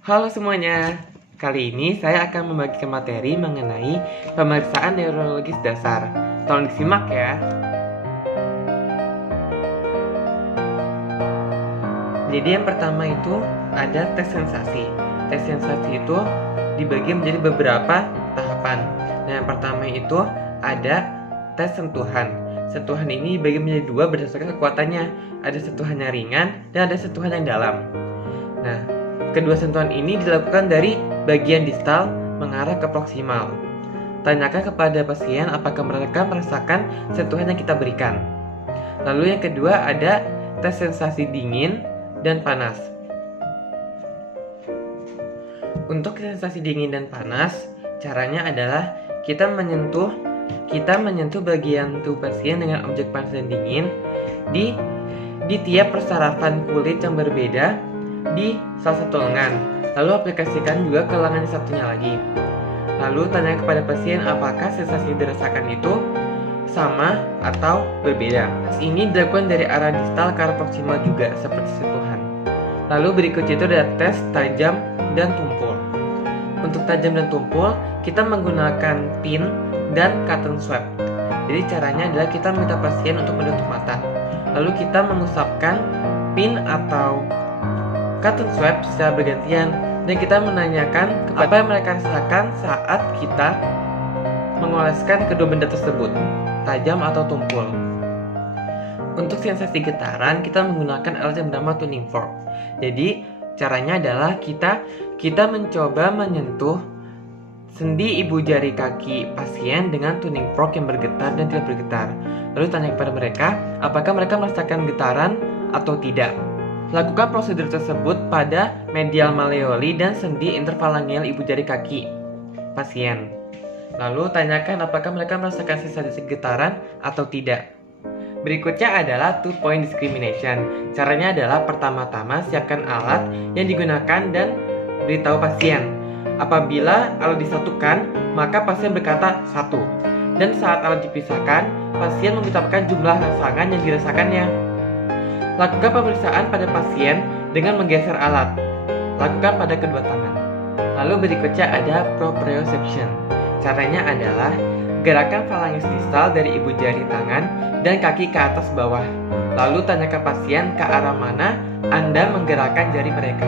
Halo semuanya, kali ini saya akan membagikan materi mengenai pemeriksaan neurologis dasar. Tolong disimak ya. Jadi yang pertama itu ada tes sensasi. Tes sensasi itu dibagi menjadi beberapa tahapan. Nah, yang pertama itu ada tes sentuhan. Sentuhan ini dibagi menjadi dua berdasarkan kekuatannya. Ada sentuhan yang ringan dan ada sentuhan yang dalam. Nah, kedua sentuhan ini dilakukan dari bagian distal mengarah ke proksimal. Tanyakan kepada pasien apakah mereka merasakan sentuhan yang kita berikan. Lalu yang kedua ada tes sensasi dingin dan panas. Untuk sensasi dingin dan panas, caranya adalah kita menyentuh bagian tubuh pasien dengan objek panas dan dingin di tiap persarafan kulit yang berbeda di salah satu lengan. Lalu aplikasikan juga ke lengan satunya lagi. Lalu tanya kepada pasien apakah sensasi yang dirasakan itu sama atau berbeda. Tes ini dilakukan dari arah distal ke arah proksimal juga seperti sentuhan. Lalu berikutnya itu ada tes tajam dan tumpul. Untuk tajam dan tumpul, kita menggunakan pin dan cotton swab. Jadi caranya adalah kita minta pasien untuk menutup mata. Lalu kita mengusapkan pin atau cotton swab secara bergantian dan kita menanyakan apa yang mereka rasakan saat kita mengoleskan kedua benda tersebut, tajam atau tumpul. Untuk sensasi getaran, kita menggunakan alat yang bernama tuning fork. Jadi caranya adalah kita mencoba menyentuh sendi ibu jari kaki pasien dengan tuning fork yang bergetar dan tidak bergetar. Lalu tanya kepada mereka apakah mereka merasakan getaran atau tidak. Lakukan prosedur tersebut pada medial malleoli dan sendi interfalangeal ibu jari kaki pasien. Lalu tanyakan apakah mereka merasakan sensasi getaran atau tidak. Berikutnya adalah 2-point discrimination. Caranya adalah pertama-tama siapkan alat yang digunakan dan beritahu pasien. Apabila alat disatukan, maka pasien berkata 1. Dan saat alat dipisahkan, pasien memberitahukan jumlah rangsangan yang dirasakannya. Lakukan pemeriksaan pada pasien dengan menggeser alat. Lakukan pada kedua tangan. Lalu berikutnya ada proprioception. Caranya adalah gerakan falanges distal dari ibu jari tangan dan kaki ke atas bawah. Lalu tanyakan pasien ke arah mana Anda menggerakkan jari mereka.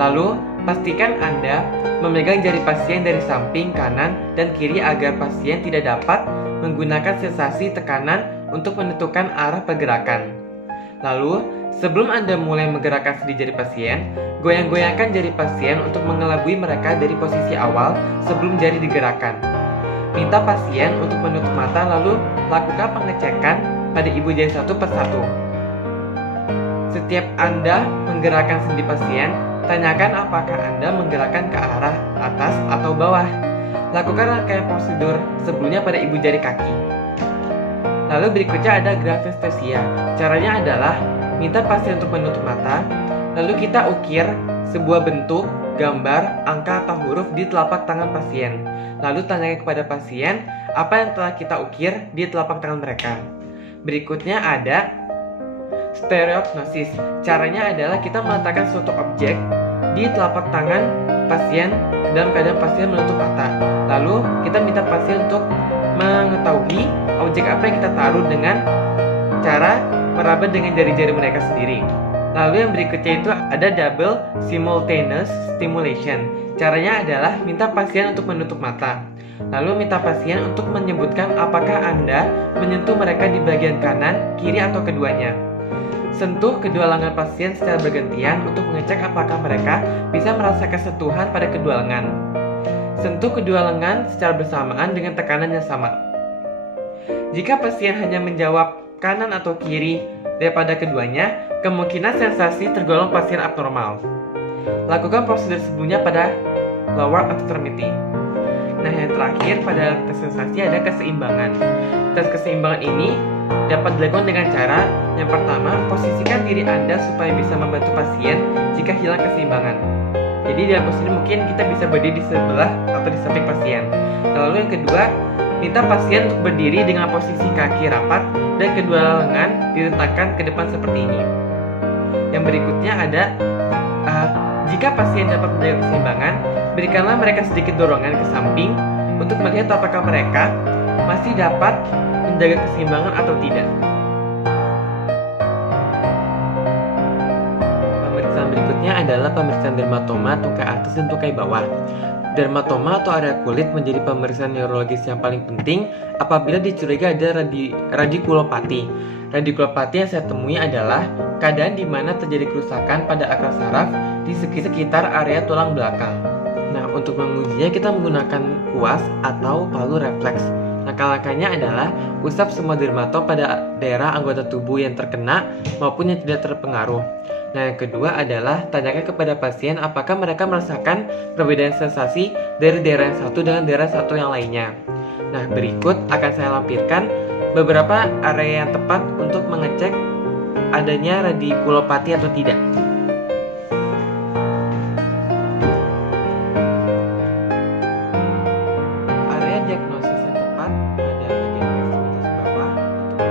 Lalu pastikan Anda memegang jari pasien dari samping kanan dan kiri agar pasien tidak dapat menggunakan sensasi tekanan untuk menentukan arah pergerakan. Lalu, sebelum Anda mulai menggerakkan sendi jari pasien, goyang-goyangkan jari pasien untuk mengelabui mereka dari posisi awal sebelum jari digerakkan. Minta pasien untuk menutup mata lalu lakukan pengecekan pada ibu jari satu persatu. Setiap Anda menggerakkan sendi pasien, tanyakan apakah Anda menggerakkan ke arah atas atau bawah. Lakukan rangkaian prosedur sebelumnya pada ibu jari kaki. Lalu berikutnya ada graphesthesia. Caranya adalah minta pasien untuk menutup mata, lalu kita ukir sebuah bentuk, gambar, angka atau huruf di telapak tangan pasien. Lalu tanyakan kepada pasien apa yang telah kita ukir di telapak tangan mereka. Berikutnya ada stereognosis. Caranya adalah kita meletakkan suatu objek di telapak tangan pasien dalam keadaan pasien menutup mata. Lalu kita minta pasien untuk mengetahui objek apa yang kita taruh dengan cara meraba dengan jari-jari mereka sendiri. Lalu yang berikutnya itu ada double simultaneous stimulation. Caranya adalah minta pasien untuk menutup mata. Lalu minta pasien untuk menyebutkan apakah Anda menyentuh mereka di bagian kanan, kiri atau keduanya. Sentuh kedua lengan pasien secara bergantian untuk mengecek apakah mereka bisa merasakan sentuhan pada kedua lengan. Sentuh kedua lengan secara bersamaan dengan tekanan yang sama. Jika pasien hanya menjawab kanan atau kiri daripada keduanya, kemungkinan sensasi tergolong pasien abnormal. Lakukan prosedur sebelumnya pada lower extremity. Nah, yang terakhir pada tes sensasi ada keseimbangan. Tes keseimbangan ini dapat dilakukan dengan cara yang pertama, posisikan diri Anda supaya bisa membantu pasien jika hilang keseimbangan. Jadi dalam posisi mungkin kita bisa berdiri di sebelah atau di samping pasien. Lalu yang kedua, minta pasien untuk berdiri dengan posisi kaki rapat dan kedua lengan diletakkan ke depan seperti ini. Yang berikutnya ada Jika pasien dapat menjaga keseimbangan, berikanlah mereka sedikit dorongan ke samping untuk melihat apakah mereka masih dapat menjaga keseimbangan atau tidak. Pemeriksaan berikutnya adalah pemeriksaan dermatoma tungkai atas dan tungkai bawah. Dermatoma atau area kulit menjadi pemeriksaan neurologis yang paling penting apabila dicurigai ada radikulopati. Radikulopati yang saya temui adalah keadaan di mana terjadi kerusakan pada akar saraf di sekitar area tulang belakang. Nah, untuk mengujinya kita menggunakan kuas atau palu refleks. Langkah-langkahnya adalah usap semua dermatom pada daerah anggota tubuh yang terkena maupun yang tidak terpengaruh. Nah, yang kedua adalah tanyakan kepada pasien apakah mereka merasakan perbedaan sensasi dari daerah yang satu dengan daerah satu yang lainnya. Nah, berikut akan saya lampirkan beberapa area yang tepat untuk mengecek adanya radikulopati atau tidak. Area diagnosis yang tepat pada bagian ekstremitas bawah untuk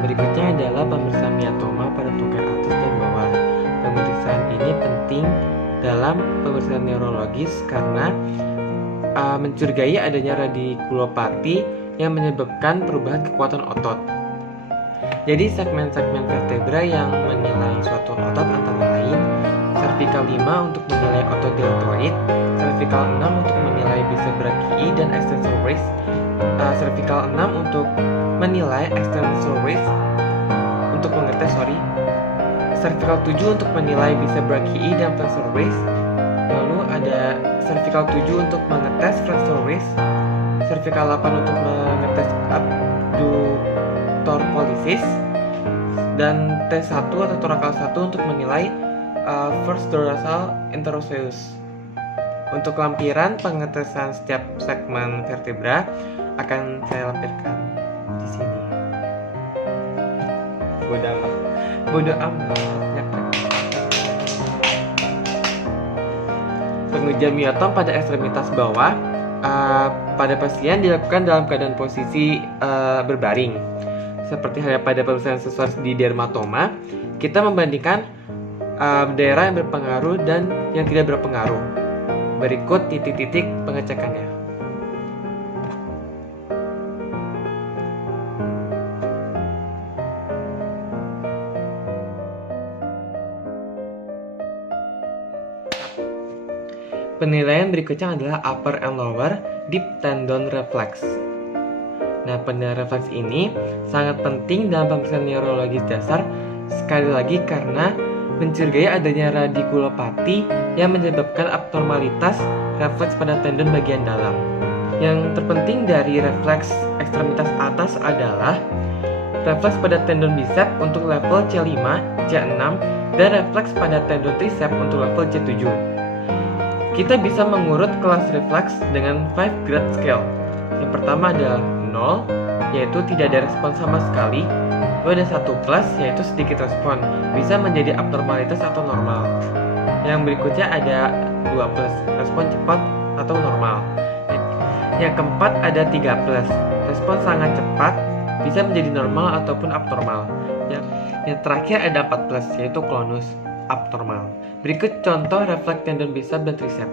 berikutnya adalah pemeriksaan miatoma pada tungkai atas dan bawah. Pemeriksaan ini penting dalam pemeriksaan neurologis karena mencurigai adanya radikulopati yang menyebabkan perubahan kekuatan otot. Jadi segmen-segmen vertebra yang menilai suatu otot antara lain cervical 5 untuk menilai otot deltoid, cervical 6 untuk menilai bicep brachii dan extensor wrist, cervical 6 untuk menilai extensor wrist untuk mengetes cervical 7 untuk menilai bicep brachii dan flexor wrist. Lalu ada cervical 7 untuk mengetes flexor wrist, cervical 8 untuk mengetes abductor pollicis, dan T1 atau thoracal 1 untuk menilai first dorsal interosseous. Untuk lampiran pengetesan setiap segmen vertebra akan saya lampirkan di sini. Bodoh amat. Pengujian miotom pada ekstremitas bawah pada pasien dilakukan dalam keadaan posisi berbaring. Seperti halnya pada pemeriksaan sensor di dermatoma, kita membandingkan daerah yang berpengaruh dan yang tidak berpengaruh. Berikut titik-titik pengecekannya. Penilaian berikutnya adalah upper and lower deep tendon reflex. Nah, penilaian refleks ini sangat penting dalam pemeriksaan neurologis dasar, sekali lagi karena mencurigai adanya radikulopati yang menyebabkan abnormalitas refleks pada tendon bagian dalam. Yang terpenting dari refleks ekstremitas atas adalah refleks pada tendon bicep untuk level C5, C6, dan refleks pada tendon tricep untuk level C7. Kita bisa mengurut kelas refleks dengan 5 grade scale. Yang pertama adalah 0, yaitu tidak ada respon sama sekali. Lalu ada 1 plus, yaitu sedikit respon, bisa menjadi abnormalitas atau normal. Yang berikutnya ada 2 plus, respon cepat atau normal. Yang keempat ada 3 plus, respon sangat cepat, bisa menjadi normal ataupun abnormal. Yang terakhir ada 4 plus, yaitu klonus, abnormal. Berikut contoh refleks tendon bicep dan tricep.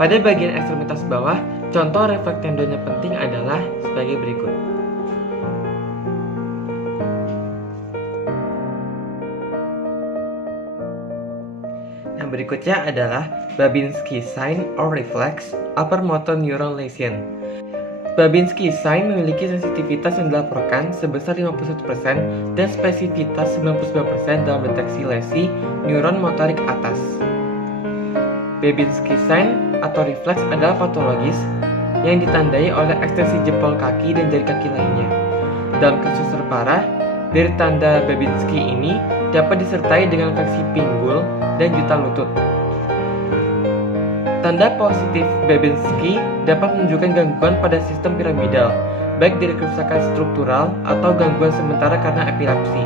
Pada bagian ekstremitas bawah, contoh refleks tendon yang penting adalah sebagai berikut. Yang berikutnya adalah Babinski sign or reflex upper motor neuron lesion. Babinski sign memiliki sensitivitas yang dilaporkan sebesar 51% dan spesifitas 99% dalam deteksi lesi neuron motorik atas. Babinski sign atau refleks adalah patologis yang ditandai oleh ekstensi jempol kaki dan jari kaki lainnya. Dalam kasus terparah, dari tanda Babinski ini dapat disertai dengan infeksi pinggul dan juta lutut. Tanda positif Babinski dapat menunjukkan gangguan pada sistem piramidal, baik dari kerusakan struktural atau gangguan sementara karena epilepsi.